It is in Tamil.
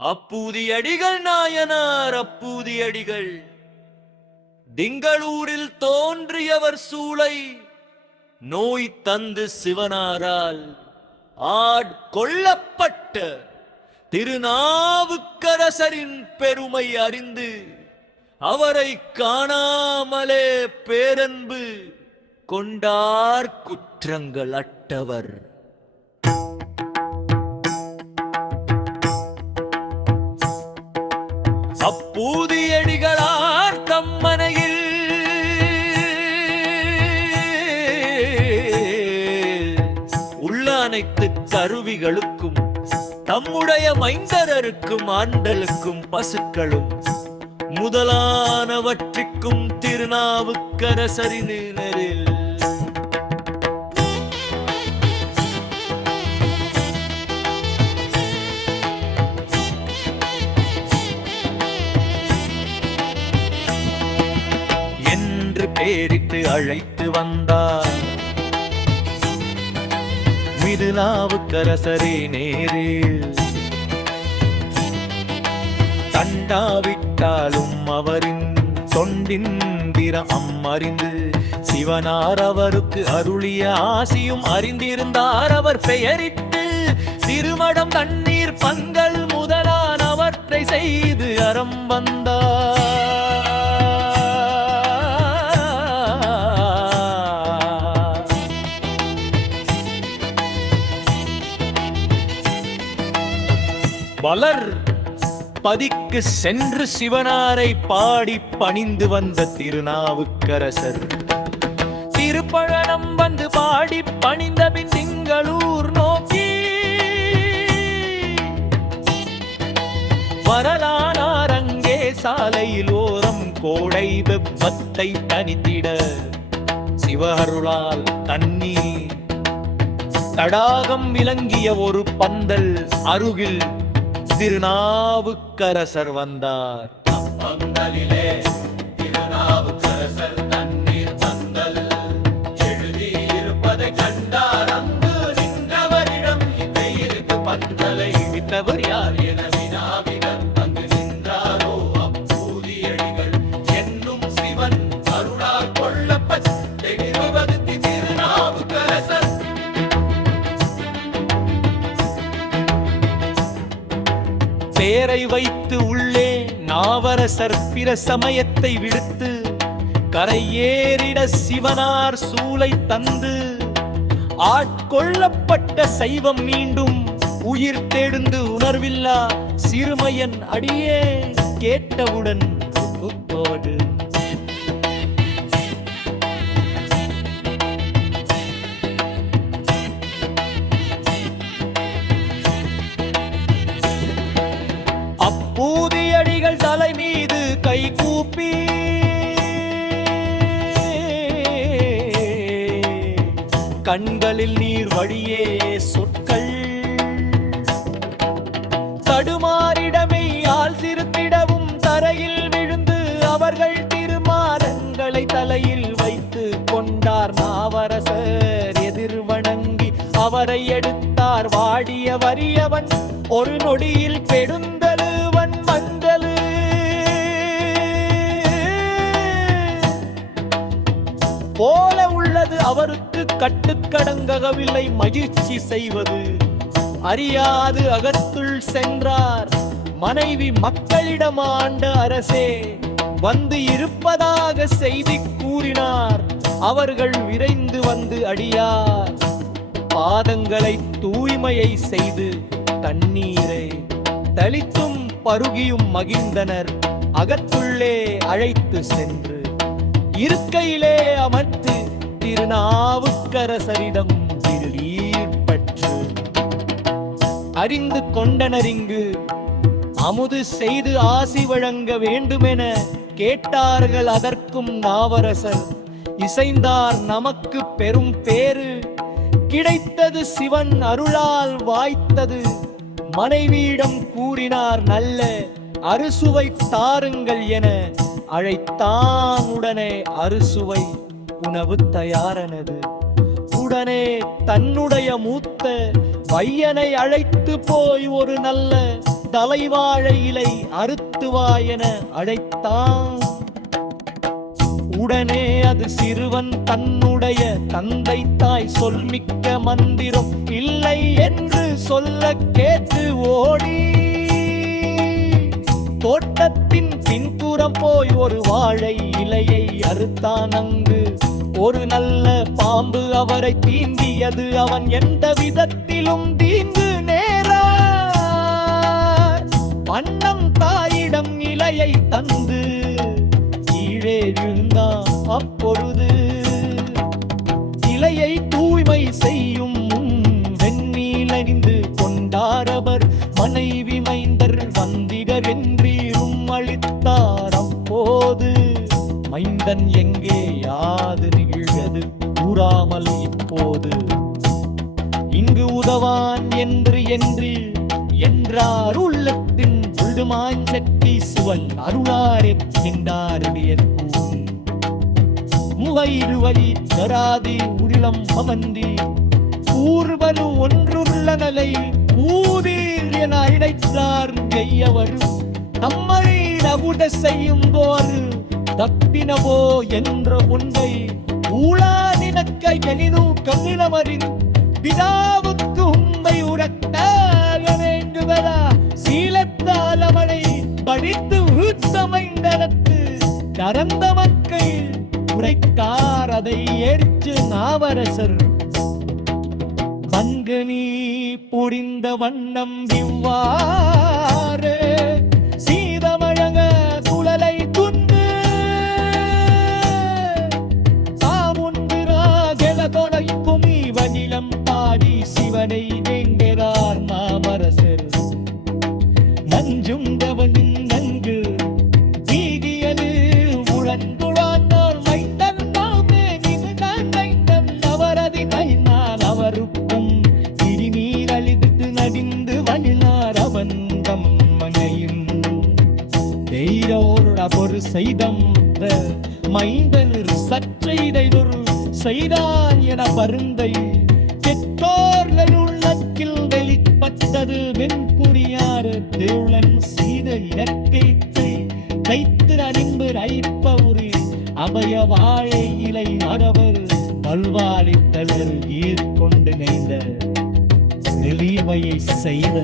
அப்பூதியடிகள் நாயனார் அப்பூதியடிகள் திங்களூரில் தோன்றியவர் சூளை நோய் தந்து சிவனாரால் ஆட்கொள்ளப்பட்ட திருநாவுக்கரசரின் பெருமை அறிந்து அவரை காணாமலே பேரன்பு கொண்டார் குற்றங்கள் அட்டவர். அப்பூதியடிகளார் தம்மனையில் உள்ள அனைத்து கருவிகளுக்கும் தம்முடைய மைந்தரருக்கும் ஆண்டலுக்கும் பசுக்களும் முதலானவற்றிற்கும் திருநாவுக்கரசரினில் என்று பேரிட்டு அழைத்து வந்தார். திருநாவுக்கரசரே நேரில் கண்டாவிட்டாலும் அவரின் தொண்டின் அம்மறிந்து சிவனார் அவருக்கு அருளிய ஆசியும் அறிந்திருந்தார். அவர் பெயரிட்டு திருமடம் தண்ணீர் பங்கல் முதலானவற்றை செய்து அறம் வந்தார். பலர் பதிக்கு சென்று சிவனாரை பாடி பணிந்து வந்த திருநாவுக்கரசர் திருப்பழனம் வந்து பாடி பணிந்த பின் திங்களூர் நோக்கி வரலானார். அங்கே சாலையில் ஓரம் கோடை வெப்பத்தை தனித்திட சிவஅருளால் தண்ணீர் தடாகம் விளங்கிய ஒரு பந்தல் அருகில் திருநாவுக்கரசர் வந்தார். அப்பந்தலிலே திருநாவுக்கரசர் தண்ணீர் பந்தல் எழுதியிருப்பதை கண்டார். அங்கு நின்றவரிடம் இருக்கு பந்தலை விட்டவர் யார் என வினாவினர். அங்கு நின்றாரோ அப்பூதியடிகள் என்னும் சிவன் அருளால் கொள்ளப்பட்ட திருநாவுக்கரசர். பேரை வைத்து உள்ளே நாவரசர் பிற சமயத்தை விடுத்து கரையேறிட சிவனார் சூளை தந்து ஆட்கொள்ளப்பட்ட சைவம் மீண்டும் உயிர் தேடுந்து உணர்வில்லா சிறுமையன் அடியே கேட்டவுடன் புத்தோடு அப்பூதியடிகள் தலை மீது கை கூப்பி கண்களில் நீர் வழியே சொற்கள் தடுமாறிடமை ஆள் சிறுத்திடவும் தரையில் விழுந்து அவர்கள் திருமாறங்களை தலையில் வைத்து கொண்டார். நாவரசர் எதிர்வணங்கி அவரை எடுத்தார். வாடிய வறியவன் ஒரு நொடியில் பெருந்தலுவன் மண்டலு போல உள்ளது. அவருக்கு கட்டுக்கடங்கவில்லை மகிழ்ச்சி செய்வது அறியாது அகத்துள் சென்றார். மனைவி மக்களிடம் ஆண்ட அரசே வந்து இருப்பதாக செய்தி கூறினார். அவர்கள் விரைந்து வந்து அடியார் பாதங்களை தூய்மையை செய்து தண்ணீரை தளித்தும் பருகியும் மகிழ்ந்தனர். அகத்துள்ளே அழைத்து சென்று இருக்கையிலே அமர்த்து திருநாவுக்கரசரிடம் திருப்பற்று அறிந்து கொண்டனரிங்கு அமுது செய்து ஆசி வழங்க வேண்டுமென கேட்டார்கள். அதற்கும் நாவரசர் இசைந்தார். நமக்கு பெரும் பேறு கிடைத்தது சிவன் அருளால் வாய்த்தது. மனைவியிடம் கூறினார். நல்ல அறுசுவை தாருங்கள் என அழைத்தான். உடனே அறுசுவை உணவு தயாரானது. உடனே தன்னுடைய மூத்த பையனை அழைத்து போய் ஒரு நல்ல தலைவாழை இலை அறுத்துவாயென அழைத்தான். உடனே அது சிறுவன் தன்னுடைய தந்தை தாய் சொல்மிக்க மந்திரம் இல்லை என்று சொல்ல கேட்டு ஓடி தோட்டத்தின் பின்புறம் போய் ஒரு வாழை இலையை அறுத்தான். அங்கு ஒரு நல்ல பாம்பு அவரை தீண்டியது. அவன் எந்த விதத்திலும் தீங்கு நேரா அண்ணன் தாயிடம் இலையை தந்து கீழே விழுந்தான். அப்பொழுது இலையை தூய்மை செய்யும் வெந்நீல் அணிந்து கொண்டாரவர் மனைவி மைந்தர் வந்திகர் என்றீரும் அளித்தார். அப்போது மைந்தன் எங்கே யாது நிகழ்வது கூறாமல் இப்போது இங்கு உதவான் என்று என்றார். உள்ளத்தின் உள்ளுமான் சக்தி சுவல் அருளாரே நின்றாருடைய முவைரு வழி தராதி உருளம் அமர்ந்தி ஊர்வலு ஒன்றுள்ள நிலை ஊதீர் என அழைத்தார். கையவரும் நம்மை நகுட செய்யும் போது தப்பினவோ என்ற உண்மை ஊழாதினக்க எனினு கண்ணினமறின் பிதாவுக்கு உண்மை உரத்தாக வேண்டுவதா சீலத்தால் அவனை படித்து ஊத்தமைந்தனத்து நரந்த மக்கள் உரைக்கார். அதை ஏற்று நாவரசர் மங்கனி புரிந்த வண்ணம் இவ்வாறு சீதமழக குழலை துண்டு தாமுன்பிராகெல தொலைக்கும் இவனிலம் பாடி சிவனை வேண்டுகிறார் நாவரசர். நஞ்சும் தவனின் நன்கு நீதியது உழந்துழாண்டார் மைந்தன் நாமே நின்றான் மைந்தன் அவரதி மைந்தான் அவருக்கும் திருநீர் அழித்து நடிந்து வழினார். அவன் மங்கையும் தெய்ரோர் ஒரு செய்தம் மைந்தனர் சற்றைதொரு செய்தான் என பருந்தை பெற்றோர்கள் உள்ளத்தில் வெளிப்பட்டது. வெண்புரியாறு தேவளன் செய்த இலக்கை தைத்து அணிந்து ஐப்பவுரி அபய வாழை இலை மரவர் பல்வாளித்தவர் ஈர்கொண்டு நெய்த எளிமையை செய்த